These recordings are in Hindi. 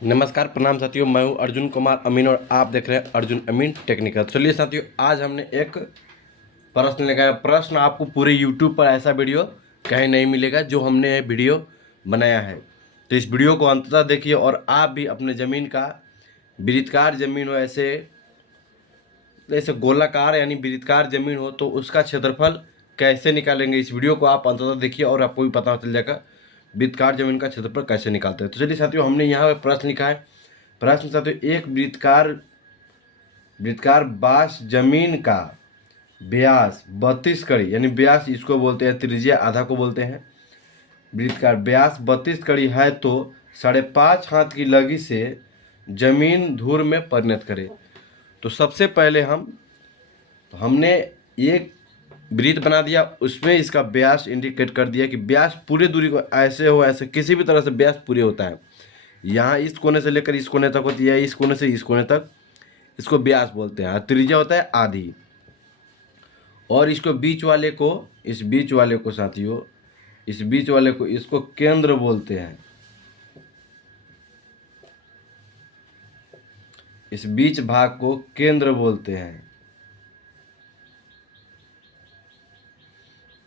नमस्कार प्रणाम साथियों, मैं हूं अर्जुन कुमार अमीन और आप देख रहे हैं अर्जुन अमीन टेक्निकल। चलिए साथियों, आज हमने एक प्रश्न लगाया। प्रश्न आपको पूरे यूट्यूब पर ऐसा वीडियो कहीं नहीं मिलेगा जो हमने ये वीडियो बनाया है। तो इस वीडियो को अंततः देखिए और आप भी अपने ज़मीन का वृत्ताकार ज़मीन हो, ऐसे ऐसे गोलाकार यानी वृत्ताकार ज़मीन हो तो उसका क्षेत्रफल कैसे निकालेंगे, इस वीडियो को आप अंततः देखिए और आपको भी पता चल जाएगा वृत्ताकार जमीन का क्षेत्रफल कैसे निकालते हैं। तो चलिए साथियों, हमने यहाँ पे प्रश्न लिखा है। प्रश्न साथियों, एक वृत्ताकार बांस जमीन का व्यास 32 कड़ी, यानी व्यास इसको बोलते हैं, त्रिज्या आधा को बोलते हैं। वृत्ताकार व्यास 32 कड़ी है तो 5.5 हाथ की लगी से जमीन धूर में परिणत करे। तो सबसे पहले हमने एक वृत्त बना दिया, उसमें इसका व्यास इंडिकेट कर दिया कि व्यास पूरी दूरी को ऐसे हो, ऐसे किसी भी तरह से व्यास पूरे होता है। यहाँ इस कोने से लेकर इस कोने तक होती है, इस कोने से इस कोने तक, इसको व्यास बोलते हैं। त्रिज्या होता है आधी। और इसको बीच वाले को, इस बीच वाले को साथियों, इस बीच वाले को इसको केंद्र बोलते हैं। इस बीच भाग को केंद्र बोलते हैं,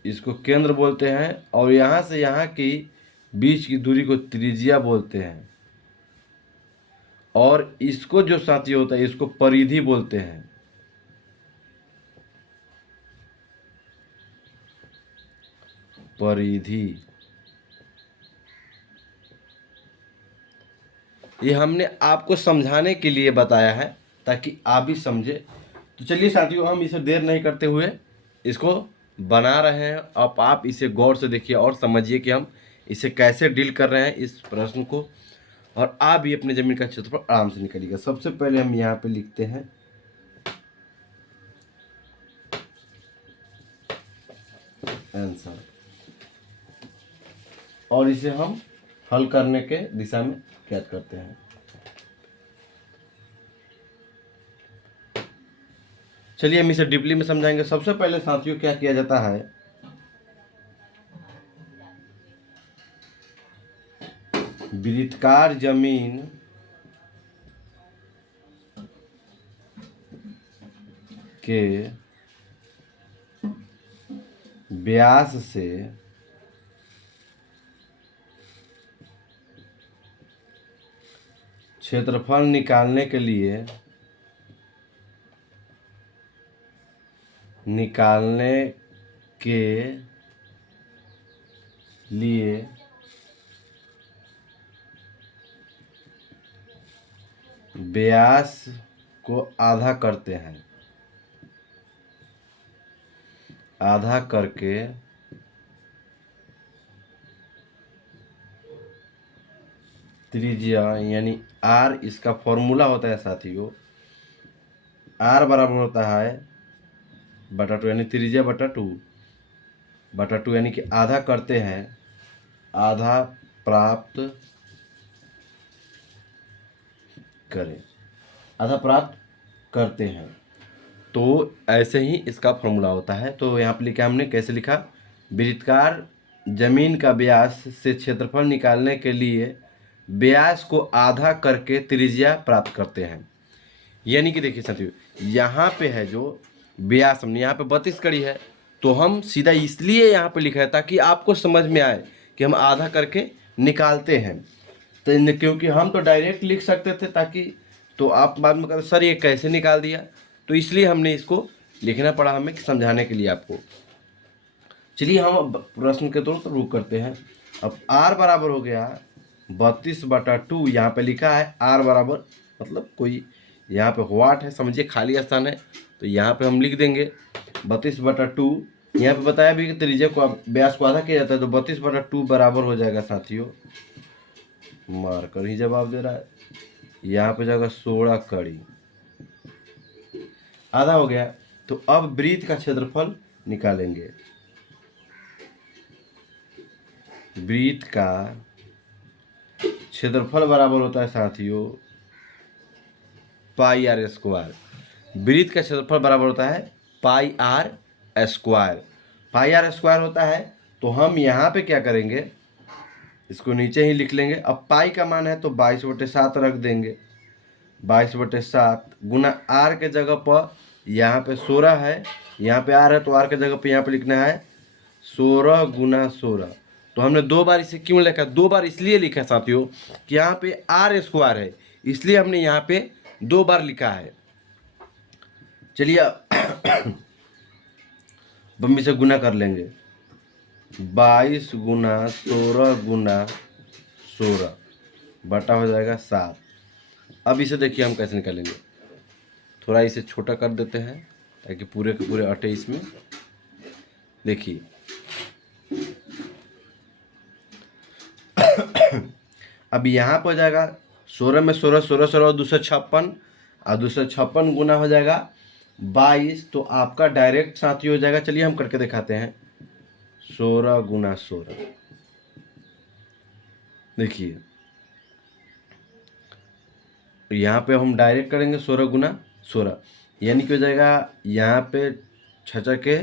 इसको केंद्र बोलते हैं। और यहाँ से यहाँ की बीच की दूरी को त्रिज्या बोलते हैं। और इसको जो साथी होता है इसको परिधि बोलते हैं। परिधि, ये हमने आपको समझाने के लिए बताया है ताकि आप भी समझे। तो चलिए साथियों, हम इसे देर नहीं करते हुए इसको बना रहे हैं। अब आप इसे गौर से देखिए और समझिए कि हम इसे कैसे डील कर रहे हैं इस प्रश्न को, और आप भी अपने ज़मीन का क्षेत्रफल आराम से निकालिएगा। सबसे पहले हम यहाँ पे लिखते हैं आंसर, और इसे हम हल करने के दिशा में ज्ञात करते हैं। चलिए हम इसे डीपली में समझाएंगे। सबसे पहले साथियों क्या किया जाता है, वृत्ताकार जमीन के व्यास से क्षेत्रफल निकालने के लिए व्यास को आधा करते हैं। आधा करके त्रिज्या यानी आर, इसका फॉर्मूला होता है साथियों, आर बराबर होता है बटा 2, यानी त्रिज्या बटा 2 यानी कि आधा करते हैं, आधा प्राप्त करें, आधा प्राप्त करते हैं। तो ऐसे ही इसका फॉर्मूला होता है। तो यहाँ पे लिखा हमने, कैसे लिखा, वृत्ताकार जमीन का व्यास से क्षेत्रफल निकालने के लिए व्यास को आधा करके त्रिज्या प्राप्त करते हैं। यानी कि देखिए साथियों, यहाँ पे है जो व्यास, हमने यहाँ पे 32 कड़ी है, तो हम सीधा इसलिए यहाँ पे लिखा है ताकि आपको समझ में आए कि हम आधा करके निकालते हैं। तो क्योंकि हम तो डायरेक्ट लिख सकते थे ताकि, तो आप बाद में कहते सर ये कैसे निकाल दिया, तो इसलिए हमने इसको लिखना पड़ा हमें समझाने के लिए आपको। चलिए हम अब प्रश्न के तौर पर रुक करते हैं। अब r बराबर हो गया 32/2, यहाँ पे लिखा है r बराबर, मतलब कोई यहाँ पे वाट है, समझिए खाली स्थान है, तो यहाँ पे हम लिख देंगे 32/2। यहाँ पे बताया भी कि त्रिज्या को व्यास को आधा किया जाता है, तो 32/2 बराबर हो जाएगा साथियों, मार्कर ही जवाब दे रहा है, यहाँ पे जाएगा 16 कड़ी, आधा हो गया। तो अब वृत्त का क्षेत्रफल निकालेंगे। वृत्त का क्षेत्रफल बराबर होता है साथियों पाई आर स्क्वायर। वृत्त का क्षेत्रफल बराबर होता है pi r square. Pi r square होता है, तो हम यहाँ पे क्या करेंगे, इसको नीचे ही लिख लेंगे। अब पाई का मान है तो 22/7 रख देंगे। 22/7 गुना आर के जगह पर यहाँ पे 16 है, यहाँ पे आर है तो आर के जगह पे यहाँ पे लिखना है 16 गुना 16। तो हमने 2 बार इसे क्यों लिखा? 2 बार इसलिए लिखा साथियों कि यहाँ पे आर स्क्वायर है, इसलिए हमने यहाँ पे 2 बार लिखा है। चलिए अब हम इसे गुना कर लेंगे। 22 गुना 16 गुना 16 बटा हो जाएगा 7। अब इसे देखिए हम कैसे निकालेंगे। थोड़ा इसे छोटा कर देते हैं ताकि पूरे के पूरे अटे इसमें। देखिए अब यहाँ पर हो जाएगा 16 में 16 16 16 256 और 256 गुना हो जाएगा 22। तो आपका डायरेक्ट साथ ही हो जाएगा। चलिए हम करके दिखाते हैं। 16 गुना 16 देखिए यहाँ पे हम डायरेक्ट करेंगे 16 गुना 16 यानी कि हो जाएगा यहाँ पे 6 के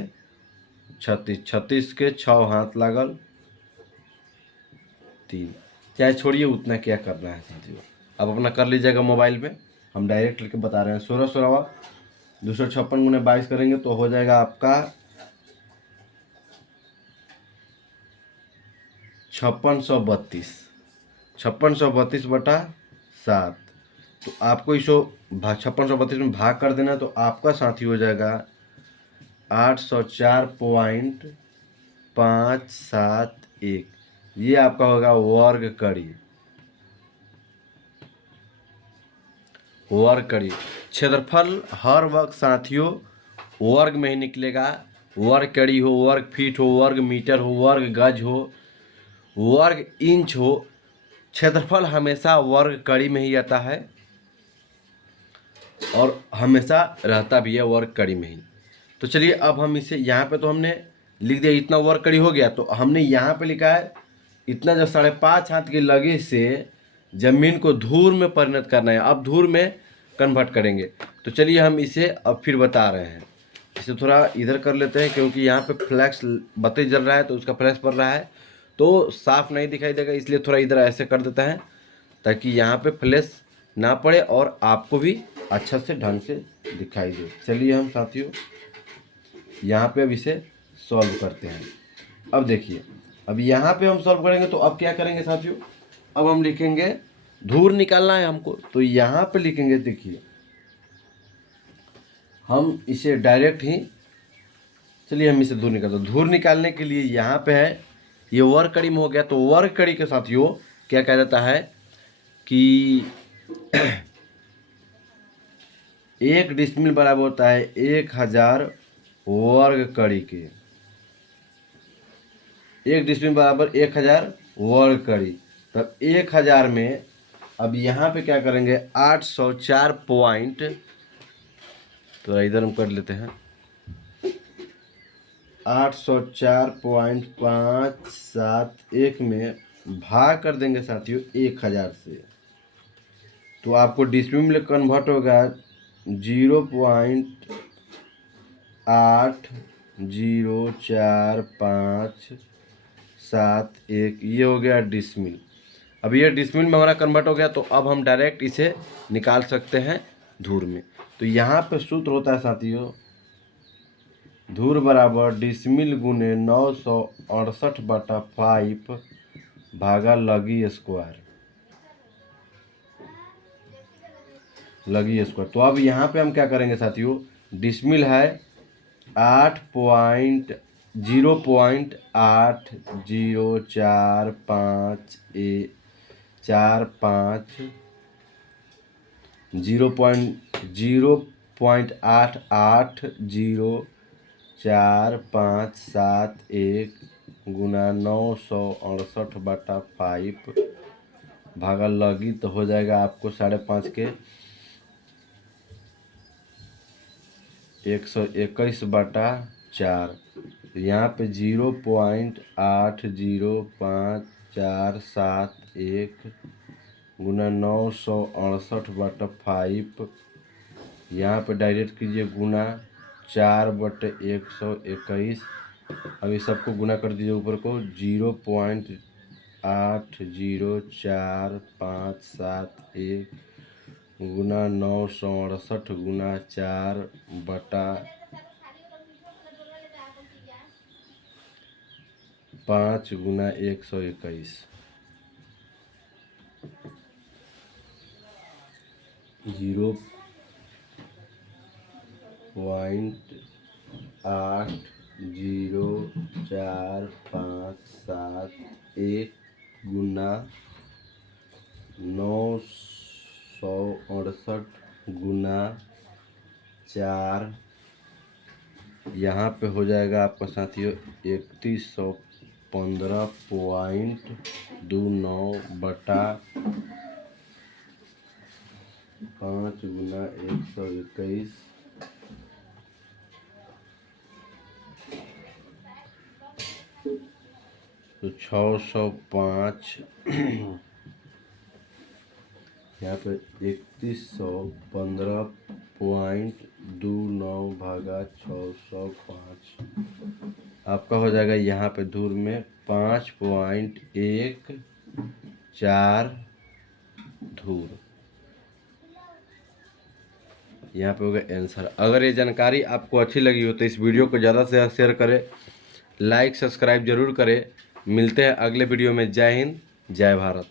36 36 के 6 हाथ लागल 3। चाहे छोड़िए उतना क्या करना है साथियों, अब अपना कर लीजिएगा मोबाइल में। हम डायरेक्ट लेके बता रहे हैं। 16 16 256 गुना 22 करेंगे तो हो जाएगा आपका 5632 5632 बटा 7। तो आपको इसको 5632 में भाग कर देना तो आपका साथी हो जाएगा 804.571। ये आपका होगा वर्ग कड़ी। वर्ग कड़ी क्षेत्रफल हर वक्त साथियों वर्ग में ही निकलेगा। वर्ग कड़ी हो, वर्ग फीट हो, वर्ग मीटर हो, वर्ग गज हो, वर्ग इंच हो, क्षेत्रफल हमेशा वर्ग कड़ी में ही आता है और हमेशा रहता भी है वर्ग कड़ी में ही। तो चलिए अब हम इसे यहाँ पे तो हमने लिख दिया, इतना वर्ग कड़ी हो गया। तो हमने यहाँ पे लिखा है इतना जो 5.5 हाथ की लगी से जमीन को धूर में परिणत करना है। अब धूर में कन्वर्ट करेंगे। तो चलिए हम इसे अब फिर बता रहे हैं। इसे थोड़ा इधर कर लेते हैं क्योंकि यहाँ पे फ्लैश बत्ती जल रहा है तो उसका फ्लैश पड़ रहा है तो साफ नहीं दिखाई देगा, इसलिए थोड़ा इधर ऐसे कर देता है ताकि यहाँ पे फ्लैश ना पड़े और आपको भी अच्छा से ढंग से दिखाई दे। चलिए हम साथियों यहाँ पे अब इसे सॉल्व करते हैं। अब देखिए अब यहाँ पे हम सॉल्व करेंगे तो अब क्या करेंगे साथियों, अब हम लिखेंगे धूर निकालना है हमको तो यहाँ पे लिखेंगे। देखिए हम इसे डायरेक्ट ही, चलिए हम इसे धूर निकालते हैं। धूर निकालने के लिए यहाँ पे है ये वर्ग कड़ी में हो गया। तो वर्ग कड़ी के साथियों क्या कहा जाता है कि 1 डिसमिल बराबर होता है 1000 वर्ग कड़ी के। 1 डिसमिल बराबर 1000 वर्ग कड़ी। तब 1000 में अब यहाँ पे क्या करेंगे 804 पॉइंट, तो इधर हम कर लेते हैं 804.571 में भाग कर देंगे साथियों 1000 से। तो आपको डिसमिल में कन्वर्ट होगा 0.80457 ये हो गया डिसमिल। अब ये डिसमिल में हमारा कन्वर्ट हो गया तो अब हम डायरेक्ट इसे निकाल सकते हैं धूर में। तो यहाँ पे सूत्र होता है साथियों धूर बराबर डिसमिल गुने 968/5 भागा लगी स्क्वायर। लगी स्क्वायर। तो अब यहाँ पे हम क्या करेंगे साथियों, डिसमिल है 0.880451 गुना 968/5 भागा लगी तो हो जाएगा आपको 5.5 के 121/4। यहाँ पे 0.80541 गुना 968/5 यहाँ पे डायरेक्ट कीजिए गुना 4/121। अब ये सबको गुना कर दीजिए ऊपर को 0.8 80457 गुना 968 गुना 4 बटा 5 गुना 121 0.80457 गुना 968 गुना 4, यहाँ पे हो जाएगा आपका साथियों 3115.29 बटा 5 गुना 121, तो 605 यहाँ पे 3115.29 भागा 605 आपका हो जाएगा यहाँ पे धूर में 5.14 धूर। यहाँ पे होगा आंसर। अगर ये जानकारी आपको अच्छी लगी हो तो इस वीडियो को ज़्यादा से ज़्यादा शेयर करें, लाइक सब्सक्राइब जरूर करें। मिलते हैं अगले वीडियो में। जय हिंद, जय भारत।